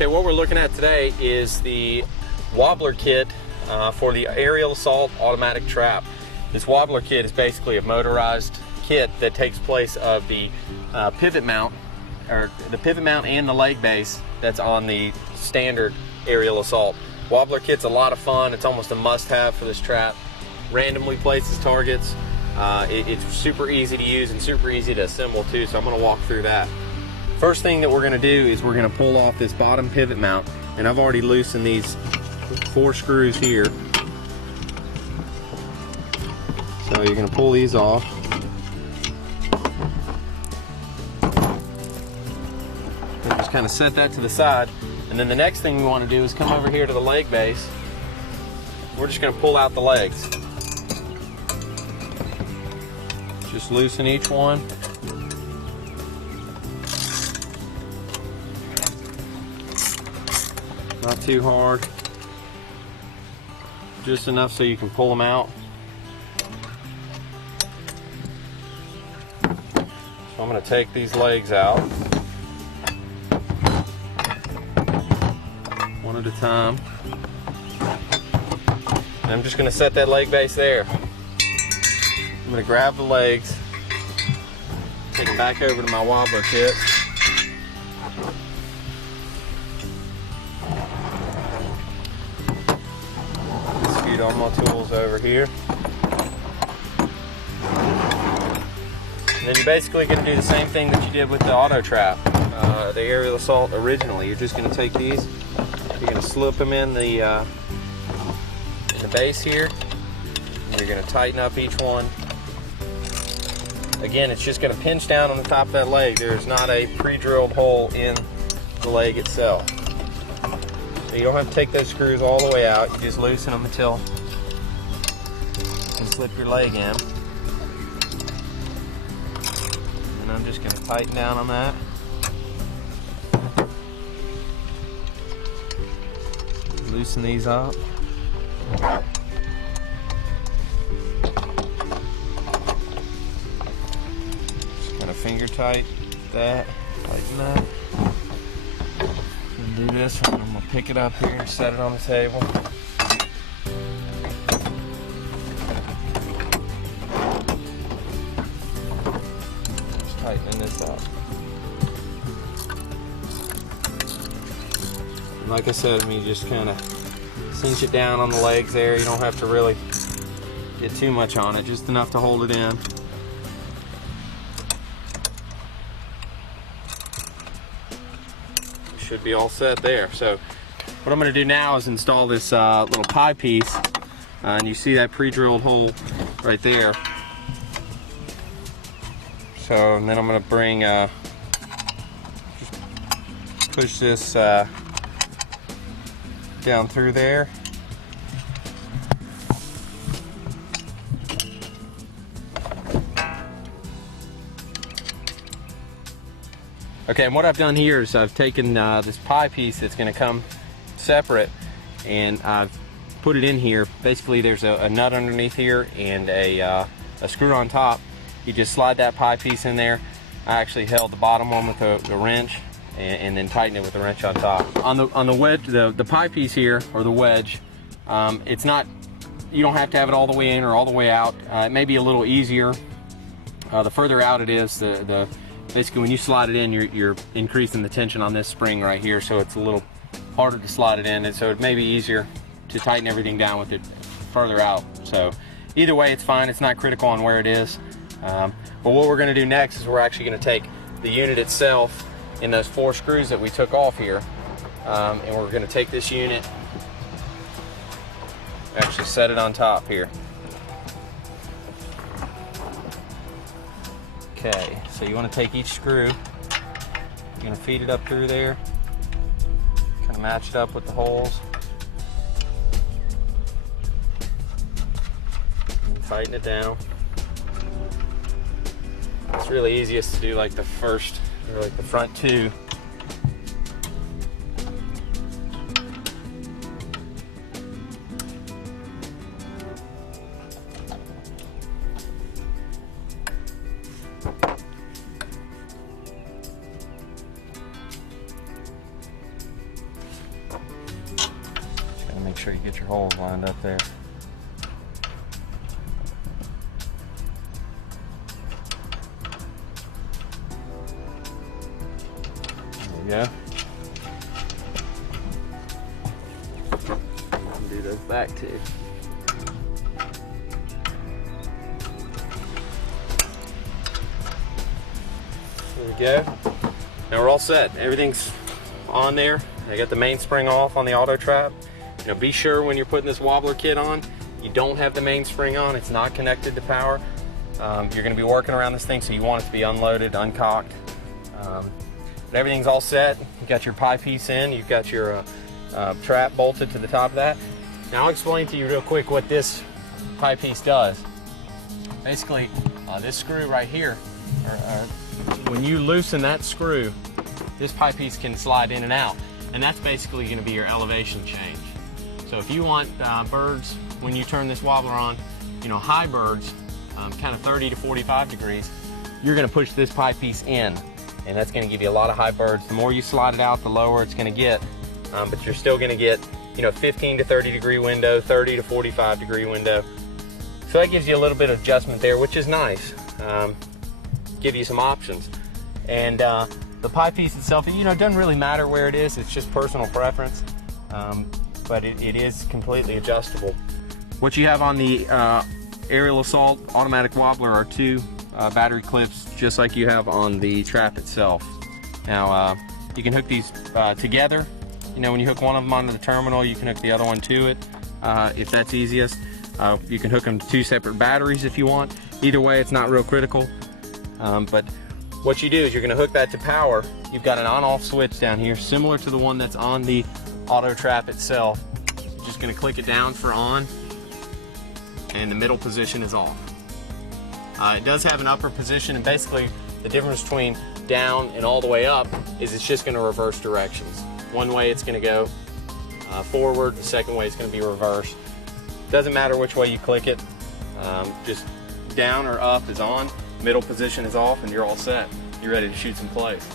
Okay, what we're looking at today is the wobbler kit for the aerial assault automatic trap. This wobbler kit is basically a motorized kit that takes place of the pivot mount, or the pivot mount and the leg base that's on the standard aerial assault. Wobbler kit's a lot of fun. It's almost a must-have for this trap. Randomly places targets. It's super easy to use and super easy to assemble too, so I'm going to walk through that. First thing that we're going to do is we're going to pull off this bottom pivot mount, and I've already loosened these 4 screws here. So you're going to pull these off. And just kind of set that to the side, and then the next thing we want to do is come over here to the leg base. We're just going to pull out the legs. Just loosen each one. Not too hard, just enough so you can pull them out. So I'm going to take these legs out one at a time, and I'm just going to set that leg base there. I'm going to grab the legs, take them back over to my wobbler kit. All my tools over here. And then you're basically going to do the same thing that you did with the auto trap, the aerial assault originally. You're just going to take these, you're going to slip them in the base here, and you're going to tighten up each one. Again, it's just going to pinch down on the top of that leg. There's not a pre-drilled hole in the leg itself. So you don't have to take those screws all the way out. You just loosen them until you can slip your leg in. And I'm just going to tighten down on that. Loosen these up. Just kind of finger tight that, tighten that. Do this one. I'm going to pick it up here and set it on the table. Just tightening this up. And like I said, you just kind of cinch it down on the legs there. You don't have to really get too much on it, just enough to hold it in. Should be all set there. So what I'm going to do now is install this little pie piece, and you see that pre-drilled hole right there. So and then I'm going to bring push this down through there. Okay, and what I've done here is I've taken this pie piece that's going to come separate, and I've put it in here. Basically, there's a nut underneath here and a screw on top. You just slide that pie piece in there. I actually held the bottom one with the wrench and then tighten it with the wrench on top. On the wedge, the pie piece here, or the wedge, it's not, you don't have to have it all the way in or all the way out. It may be a little easier. The further out it is, basically when you slide it in, you're increasing the tension on this spring right here, so it's a little harder to slide it in, and so it may be easier to tighten everything down with it further out. So either way, it's fine. It's not critical on where it is. But what we're going to do next is we're actually going to take the unit itself and those 4 screws that we took off here, and we're going to take this unit, actually set it on top here. Okay, so you want to take each screw, you're going to feed it up through there, kind of match it up with the holes, and tighten it down. It's really easiest to do like the first, or like the front 2. get your holes lined up there. There you go. Do those back too. There we go. Now we're all set. Everything's on there. I got the mainspring off on the auto trap. You know, be sure when you're putting this wobbler kit on, you don't have the mainspring on. It's not connected to power. You're going to be working around this thing, so you want it to be unloaded, uncocked. But everything's all set. You got your pie piece in. You've got your trap bolted to the top of that. Now I'll explain to you real quick what this pie piece does. Basically, this screw right here, when you loosen that screw, this pie piece can slide in and out, and that's basically going to be your elevation change. So if you want birds, when you turn this wobbler on, you know, high birds, kind of 30 to 45 degrees, you're going to push this pie piece in, and that's going to give you a lot of high birds. The more you slide it out, the lower it's going to get, but you're still going to get, you know, 15 to 30 degree window, 30 to 45 degree window. So that gives you a little bit of adjustment there, which is nice. Give you some options. And the pie piece itself, you know, it doesn't really matter where it is. It's just personal preference, but it is completely adjustable. What you have on the Aerial Assault automatic wobbler are two battery clips, just like you have on the trap itself. Now you can hook these together. You know, when you hook one of them onto the terminal, you can hook the other one to it, if that's easiest. You can hook them to two separate batteries if you want. Either way, it's not real critical. But what you do is you're going to hook that to power. You've got an on-off switch down here, similar to the one that's on the auto trap itself. You're just going to click it down for on, and the middle position is off. It does have an upper position, and basically the difference between down and all the way up is it's just going to reverse directions. One way it's going to go forward, the second way it's going to be reversed. Doesn't matter which way you click it, just down or up is on, middle position is off, and you're all set. You're ready to shoot some plays.